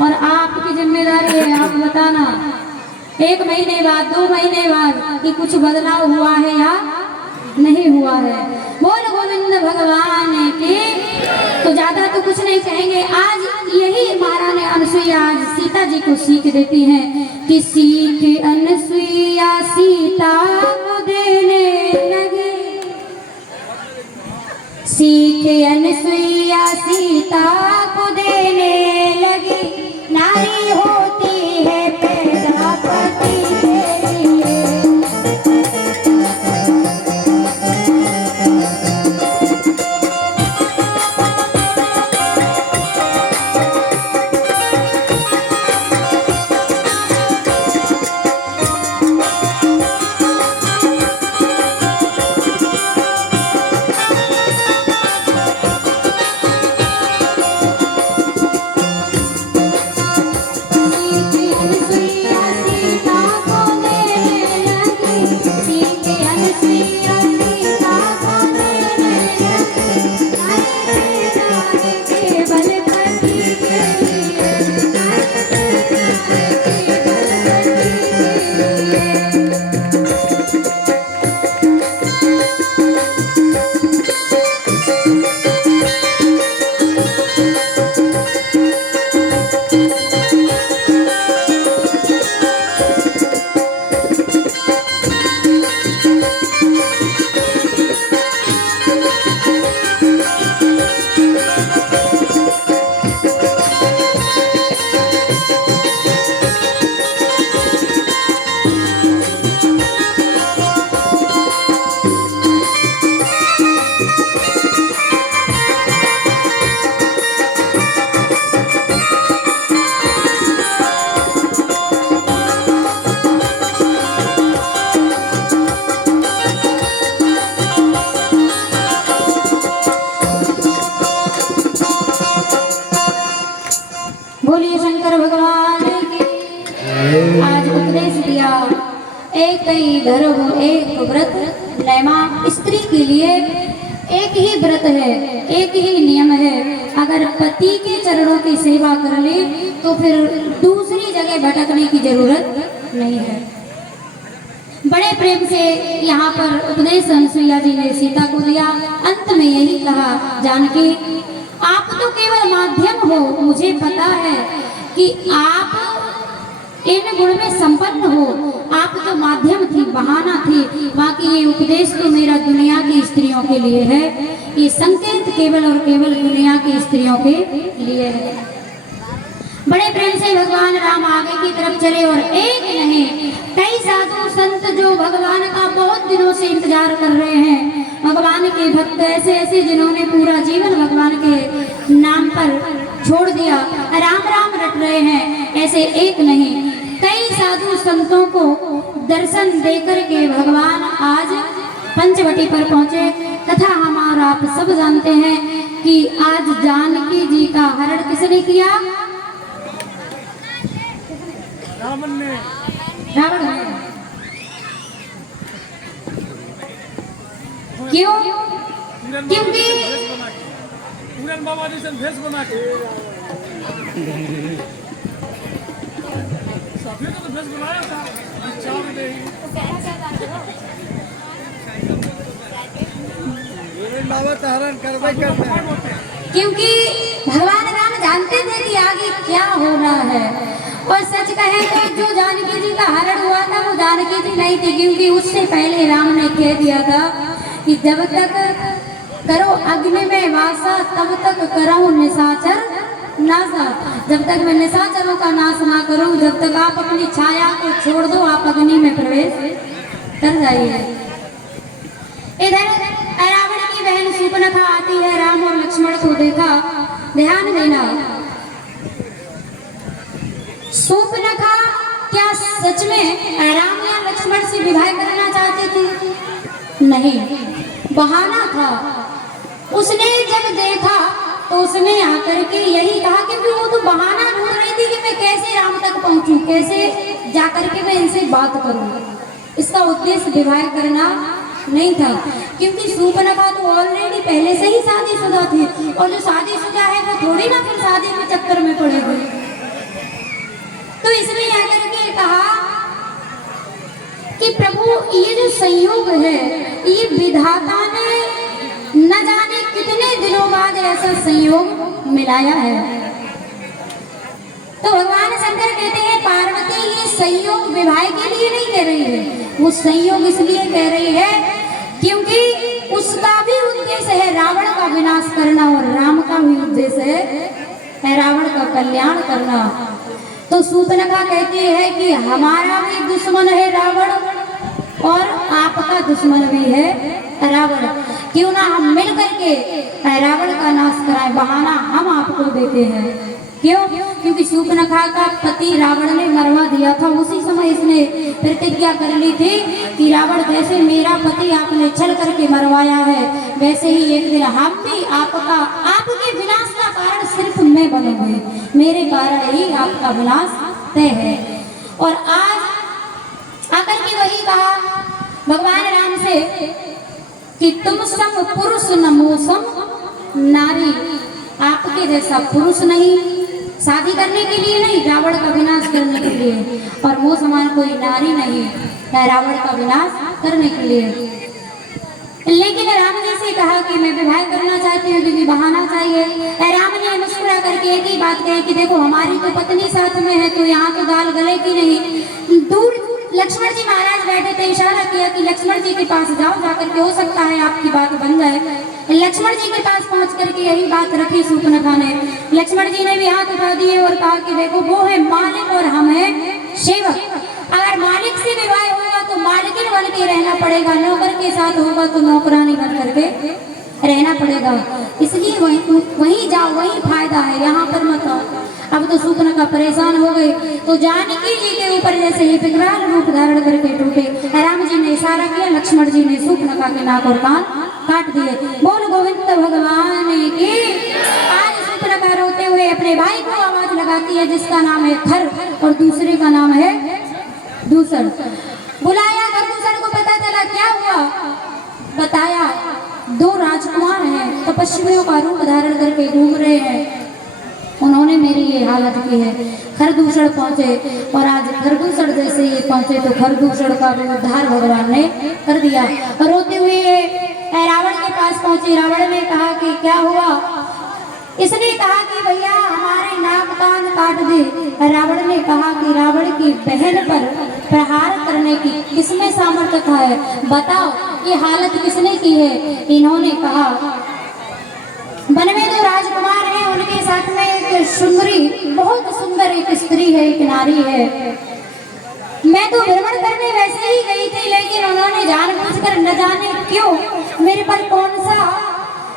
और आपकी जिम्मेदारी है, आप बताना 1 महीने बाद 2 महीने बाद कि कुछ बदलाव हुआ है या नहीं हुआ है। बोल गोविंद भगवान की। तो ज्यादा तो कुछ नहीं कहेंगे। आज यही महारानी अनसुईया आज सीता जी को सीख देती हैं कि सीख अनसुईया सीता को देने लगी, सीख अनसुईया सीता को देने लगी, नारी होती है पैदा पति के लिए। बोलिए शंकर भगवान की। आज उपदेश दिया, एक ही धर्म एक व्रत, नैमा स्त्री के लिए एक ही व्रत है, एक ही नियम है। अगर पति के चरणों की सेवा कर ले तो फिर दूसरी जगह भटकने की जरूरत नहीं है। बड़े प्रेम से यहाँ पर उपदेश अनसुईया जी ने सीता को दिया। अंत में यही कहा, जानकी आप तो केवल माध्यम हो, मुझे पता है कि आप इन गुण में संपन्न हो, आप तो माध्यम थी, बहाना थी। बाकी ये उपदेश तो मेरा दुनिया की स्त्रियों के लिए है, ये संकेत केवल और केवल दुनिया की स्त्रियों के लिए है। बड़े प्रेम से भगवान राम आगे की तरफ चले और एक नहीं कई साधु संत जो भगवान का बहुत दिनों से इंतजार कर रहे हैं, भगवान के भक्त ऐसे ऐसे जिन्होंने पूरा जीवन भगवान के नाम पर छोड़ दिया, राम राम रट रहे हैं, ऐसे एक नहीं कई साधु संतों को दर्शन देकर के भगवान आज पंचवटी पर पहुंचे। कथा हम आप सब जानते हैं कि आज जानकी जी का हरण किसने किया? रावण ने। क्यों? क्योंकि बाबा जी से भेष बना के तो भेष बनाया था। क्योंकि भगवान राम जानते थे कि आगे क्या होना है। और सच कहे तो जो जानकी जी का हरण हुआ था वो जानकी जी नहीं थी, क्योंकि उससे पहले राम ने कह दिया था कि जब तक करो अग्नि में वासा तब तक करो निशाचर नासा। जब तक मैं निशाचरों का नाश ना करूं, जब तक आप अपनी छाया को छोड़ दो, आप अग्नि में प्रवेश कर जाइए। इधर रावण की बहन शूर्पणखा आती है, राम और लक्ष्मण को देखा, ध्यान देना। शूर्पणखा क्या सच में राम या लक्ष्मण से विवाह करना चाहती थी? नहीं, बहाना था। उसने जब देखा तो उसने आकर के यही कहा, क्योंकि वो तो बहाना ढूंढ रही थी कि मैं कैसे राम तक पहुंचूं, कैसे जाकर के मैं इनसे बात करूं। इसका उद्देश्य विवाह करना नहीं था, क्योंकि शूर्पणखा तो ऑलरेडी पहले से ही शादीशुदा थी, और जो शादीशुदा है वो थोड़ी ना फिर शादी के चक्कर में पड़ेगी। संयोग है, ये विधाता ने न जाने कितने दिनों बाद ऐसा संयोग मिलाया है। तो भगवान शंकर कहते हैं पार्वती ये संयोग विवाह के लिए नहीं कह रही है, वो संयोग इसलिए कह रही है क्योंकि उसका भी उद्देश्य है रावण का विनाश करना और राम का भी उद्देश्य है रावण का कल्याण करना। तो सूर्पनखा कहती है कि हमारा भी दुश्मन है रावण और आपका दुश्मन भी है रावण, क्यों ना हम मिल करके रावण का नाश कराएं, बहाना हम आपको देते हैं। क्यों? क्योंकि सूर्पनखा का पति रावण ने मरवा दिया था, उसी समय इसने प्रतिज्ञा कर ली थी कि रावण जैसे मेरा पति आपने छल करके मरवाया है, वैसे ही एक दिन हम भी आपके विनाश का कारण सिर्फ मैं बनूंगी, मेरे कारण ही आपका विनाश तय है। और आज आकर के वही कहा भगवान राम से कि तुम सम पुरुष नमो सम नारी, आपके जैसा पुरुष नहीं, शादी करने के लिए नहीं, रावण का विनाश करने के लिए, और वो समान कोई नारी नहीं है रावण का विनाश करने के लिए। लेकिन राम जी से कहा कि मैं विवाह करना चाहती हूँ क्योंकि बहाना चाहिए। राम ने मुस्कुरा करके एक ही बात कही कि देखो हमारी तो पत्नी साथ में है तो यहाँ तो दाल गले की नहीं। दूर लक्ष्मण जी महाराज बैठे थे, इशारा किया कि लक्ष्मण जी के पास जाओ, जाकर के हो सकता है आपकी बात बन जाए। लक्ष्मण जी के पास पहुंच करके यही बात रखी सूर्पनखा ने। लक्ष्मण जी ने भी हाथ उठा दिए और कहा कि देखो वो है मालिक और हम है सेवक, अगर मालिक से विवाह होगा तो मालिकिन बन के रहना पड़ेगा, नौकर के साथ होगा तो नौकरानी बन करके रहना पड़ेगा, इसलिए वहीं जाओ, वहीं फायदा है, यहाँ पर मत आओ। अब तो सूर्पनखा परेशान हो गई, तो जानकी जी के ऊपर जैसे ही विकराल रूप धारण करके टूटे। राम जी ने इशारा किया, लक्ष्मण जी ने सूर्पनखा के नाक और कान काट दिए। बोल गोविंद भगवान की। आज सूर्पनखा रोते हुए अपने भाई को आवाज लगाती है जिसका नाम है खर और दूसरे का नाम है दूसर। बुलाया खरदूसर को, पता चला क्या हुआ, बताया दो राजकुमार हैं, तपस्वियों का रूप धारण करके घूम रहे हैं, उन्होंने मेरी ये हालत की है। खरदूषण पहुंचे और आज खरदूषण जैसे ये पहुंचे तो खरदूषण का भी उद्धार भगवान ने कर दिया। रोते हुए रावण के पास पहुंचे। रावण ने कहा कि क्या हुआ? इसने कहा कि भैया हमारे नाक कान काट दे। रावण ने कहा कि रावण की बहन पर प्रहार करने की किसमें सामर्थ्य था है, बताओ ये हालत किसने की है? इन्होंने कहा वन में जो राजकुमार हैं उनके साथ में एक सुंदरी, बहुत सुंदर एक स्त्री है, एक नारी है। मैं तो भ्रमण करने वैसे ही गई थी, लेकिन उन्होंने जानबूझकर न जाने क्यों मेरे पर कौन सा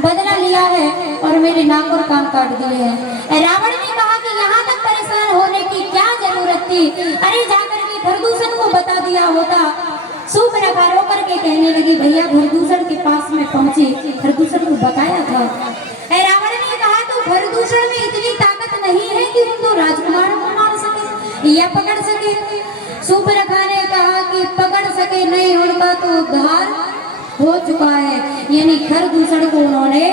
बदला लिया है और मेरे नाक और कान काट दिए हैं। रावण ने कहा कि यहाँ तक परेशान होने की क्या जरूरत थी, अरे जाकर के खरदूषण को बता दिया होता। सूर्पनखा रो करके कहने लगी भैया खरदूषण के पास में पहुंची, खरदूषण को बताया था। रावण ने कहा तो खरदूषण में इतनी ताकत नहीं है कि उनको राजकुमारों को मार सके या पकड़ सके। सूर्पनखा ने कहा कि पकड़ सके नहीं, उनका तो उद्धार हो चुका है, यानी खरदूषण को उन्होंने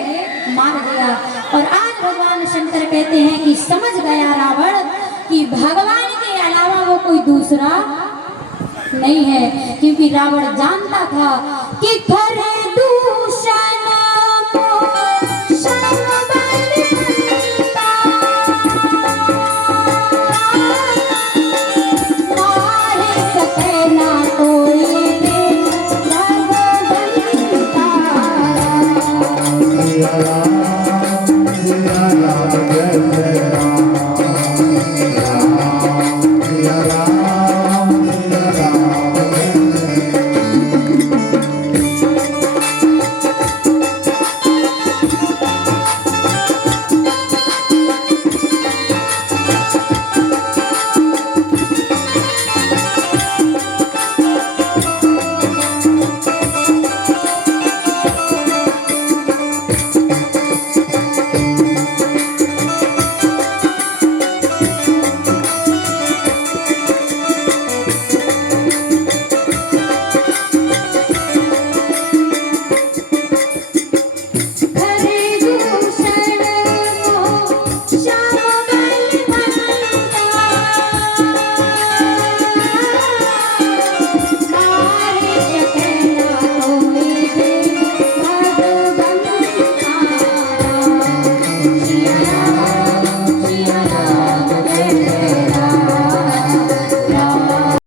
मार दिया। और आज भगवान शंकर कहते हैं कि समझ गया रावण कि भगवान के अलावा वो कोई दूसरा नहीं है, क्योंकि रावण जानता था कि खर